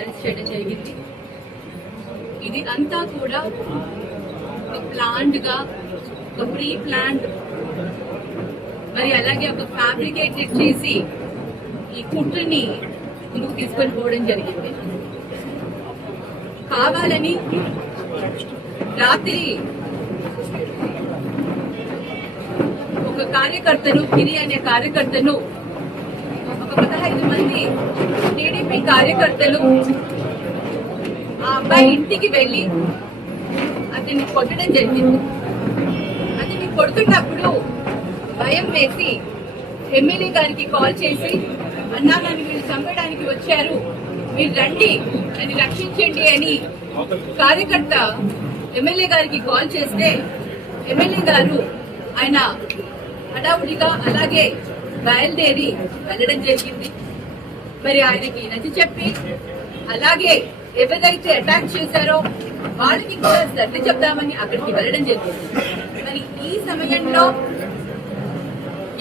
Arrest చేయడం జరిగింది. ఇది అంతా కూడా ఒక ప్లాన్డ్ గా, ఒక ప్రీ ప్లాన్డ్, మరి అలాగే ఒక ఫ్యాబ్రికేటెడ్ చేసి ఈ కుట్రని ముందుకు తీసుకొని పోవడం జరిగింది. కావాలని రాత్రి ఒక కార్యకర్తను, గిరి అనే కార్యకర్తను, ఒక 15 మంది టీడీపీ కార్యకర్తలు ఆ అబ్బాయి ఇంటికి వెళ్లి అతన్ని కొట్టడం జరిగింది. అతన్ని కొడుతున్నప్పుడు భయం వేసి ఎమ్మెల్యే గారికి కాల్ చేసి, అన్నా నన్ను వీళ్ళు చంపడానికి వచ్చారు, మీరు రండి, నన్ను రక్షించండి అని కార్యకర్త ఎమ్మెల్యే గారికి కాల్ చేస్తే ఎమ్మెల్యే గారు ఆయన హడావుడిగా అలాగే బయలుదేరి వెళ్ళడం జరిగింది. మరి ఆయనకి నచ్చ చెప్పి అలాగే ఎవరైతే అటాక్ చేశారో వాళ్ళకి కూడా సర్ది చెప్తామని అక్కడికి వెళ్ళడం జరిగింది. మరి ఈ సమయంలో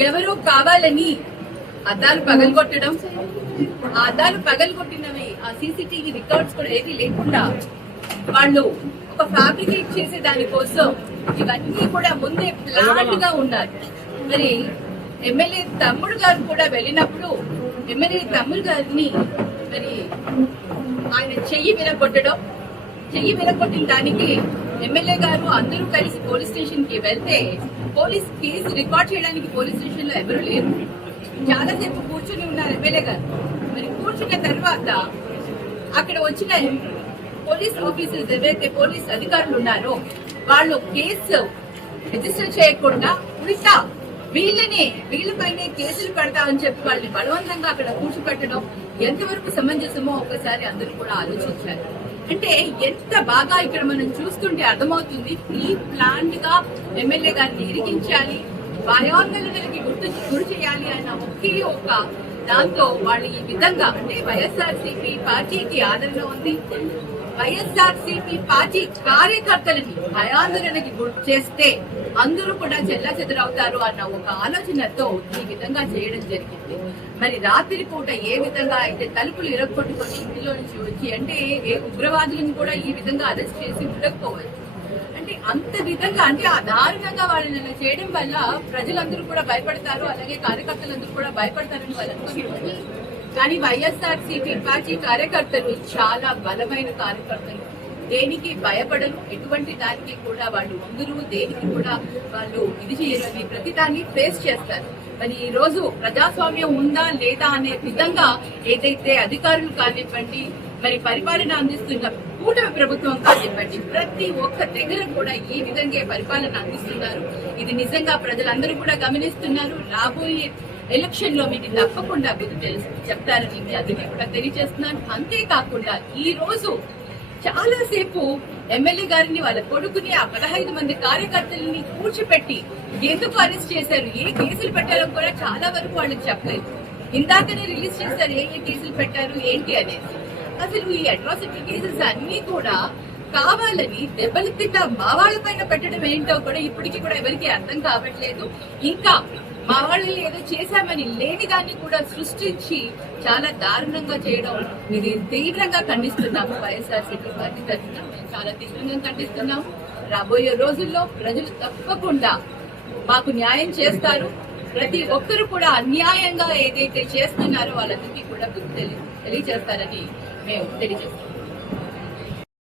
ఎవరో కావాలని అద్దాలు పగలగొట్టడం, ఆ అద్దాలు పగలగొట్టినవి ఆ సీసీటీవీ రికార్డ్స్ కూడా ఏది లేకుండా వాళ్ళు ఒక ఫ్యాబ్రికేట్ చేసే దానికోసం ఇవన్నీ కూడా ముందే ప్లాన్ గా ఉన్నారు. మరి ఎమ్మెల్యే తమ్ముడు గారు కూడా వెళ్ళినప్పుడు ఎమ్మెల్యే తమ్ముడు గారిని మరి ఆయన చెయ్యి విరగొట్టిన దానికి ఎమ్మెల్యే గారు అందరూ కలిసి పోలీస్ స్టేషన్ కి వెళ్తే పోలీస్ కేసు రికార్డ్ చేయడానికి పోలీస్ స్టేషన్ లో ఎవరు లేరు. చాలాసేపు కూర్చుని ఉన్నారు ఎమ్మెల్యే గారు. మరి కూర్చున్న తర్వాత అక్కడ వచ్చిన పోలీస్ ఆఫీసర్స్ ఎవరైతే పోలీస్ అధికారులు ఉన్నారో వాళ్ళు కేసు రిజిస్టర్ చేయకుండా ఉల్టా వీళ్ళపైనే కేసులు పెడతామని చెప్పి వాళ్ళని బలవంతంగా అక్కడ కూర్చోపెట్టడం ఎంతవరకు సమంజసమో ఒకసారి అందరూ కూడా ఆలోచించారు. అంటే ఎంత బాగా ఇక్కడ మనం చూస్తుంటే అర్థమవుతుంది. ఈ ప్లాన్ గా ఎమ్మెల్యే గారిని ఇరికించాలి, భయాందోళనలకి గురి చేయాలి అన్న ఒకే ఒక దాంతో వాళ్ళు ఈ విధంగా, అంటే వైఎస్ఆర్సీపీ పార్టీకి ఆదరణ ఉంది, వైఎస్ఆర్సీపీ పార్టీ కార్యకర్తలని భయాందోళనకి గురి చేస్తే అందరూ కూడా చెల్లాచెదరవుతారు అన్న ఒక ఆలోచనతో ఈ విధంగా చేయడం జరిగింది. మరి రాత్రి పూట ఏ విధంగా అయితే తలుపులు ఇరగొట్టుకొని ఇంటిలో నుంచి వచ్చి, అంటే ఏ ఉగ్రవాదులను కూడా ఈ విధంగా అరెస్ట్ చేసి ఉండకపోవచ్చు. అంటే అంత విధంగా, అంటే ఆ దారుణంగా వాళ్ళని చేయడం వల్ల ప్రజలందరూ కూడా భయపడతారు, అలాగే కార్యకర్తలందరూ కూడా భయపడతారని వాళ్ళు అనుకుంటున్నారు. కానీ వైఎస్ఆర్సీపీ పార్టీ కార్యకర్తలు చాలా బలమైన కార్యకర్తలు, దేనికి భయపడరు, ఎటువంటి దానికి కూడా వాళ్ళు ముందురు, దేనికి కూడా వాళ్ళు ఇది చేయరని ప్రతిదాన్ని ఫేస్ చేస్తారు. మరి ఈ రోజు ప్రజాస్వామ్యం ఉందా లేదా అనే విధంగా ఏదైతే అధికారులు కానివ్వండి, మరి పరిపాలన అందిస్తున్న కూటమి ప్రభుత్వం కానివ్వండి, ప్రతి ఒక్క దగ్గర కూడా ఈ విధంగా పరిపాలన అందిస్తున్నారు. ఇది నిజంగా ప్రజలందరూ కూడా గమనిస్తున్నారు. రాబోయే ఎలక్షన్ లో మీకు తప్పకుండా బుద్ధి చెప్తారని అందరికీ కూడా తెలియజేస్తున్నాను. అంతేకాకుండా ఈ రోజు చాలా సేపు ఎమ్మెల్యే గారిని, వాళ్ళ కొడుకుని, ఆ 15 మంది కార్యకర్తలని కూర్చోపెట్టి ఎందుకు అరెస్ట్ చేశారు, ఏ కేసులు పెట్టారో కూడా చాలా వరకు వాళ్ళకి చెప్పలేదు. ఇందాకనే రిలీజ్ చేశారు ఏ కేసులు పెట్టారు ఏంటి అనేది. అసలు ఈ అట్రాసిటీ కేసెస్ అన్ని కూడా కావాలని దెబ్బలు తిన్న మా వాళ్ళ పైన పెట్టడం ఏంటో కూడా ఇప్పటికీ కూడా ఎవరికి అర్థం కావట్లేదు. ఇంకా మా వాళ్ళు ఏదో చేశామని లేని దాన్ని కూడా సృష్టించి చాలా దారుణంగా చేయడం, ఇది తీవ్రంగా ఖండిస్తున్నాము. వైఎస్ఆర్సీపీ పార్టీ తరఫున చాలా తీవ్రంగా ఖండిస్తున్నాము. రాబోయే రోజుల్లో ప్రజలు తప్పకుండా మాకు న్యాయం చేస్తారు. ప్రతి ఒక్కరు కూడా అన్యాయంగా ఏదైతే చేస్తున్నారో వాళ్ళందరికీ కూడా తెలియజేస్తారని మేము తెలియజేస్తాం.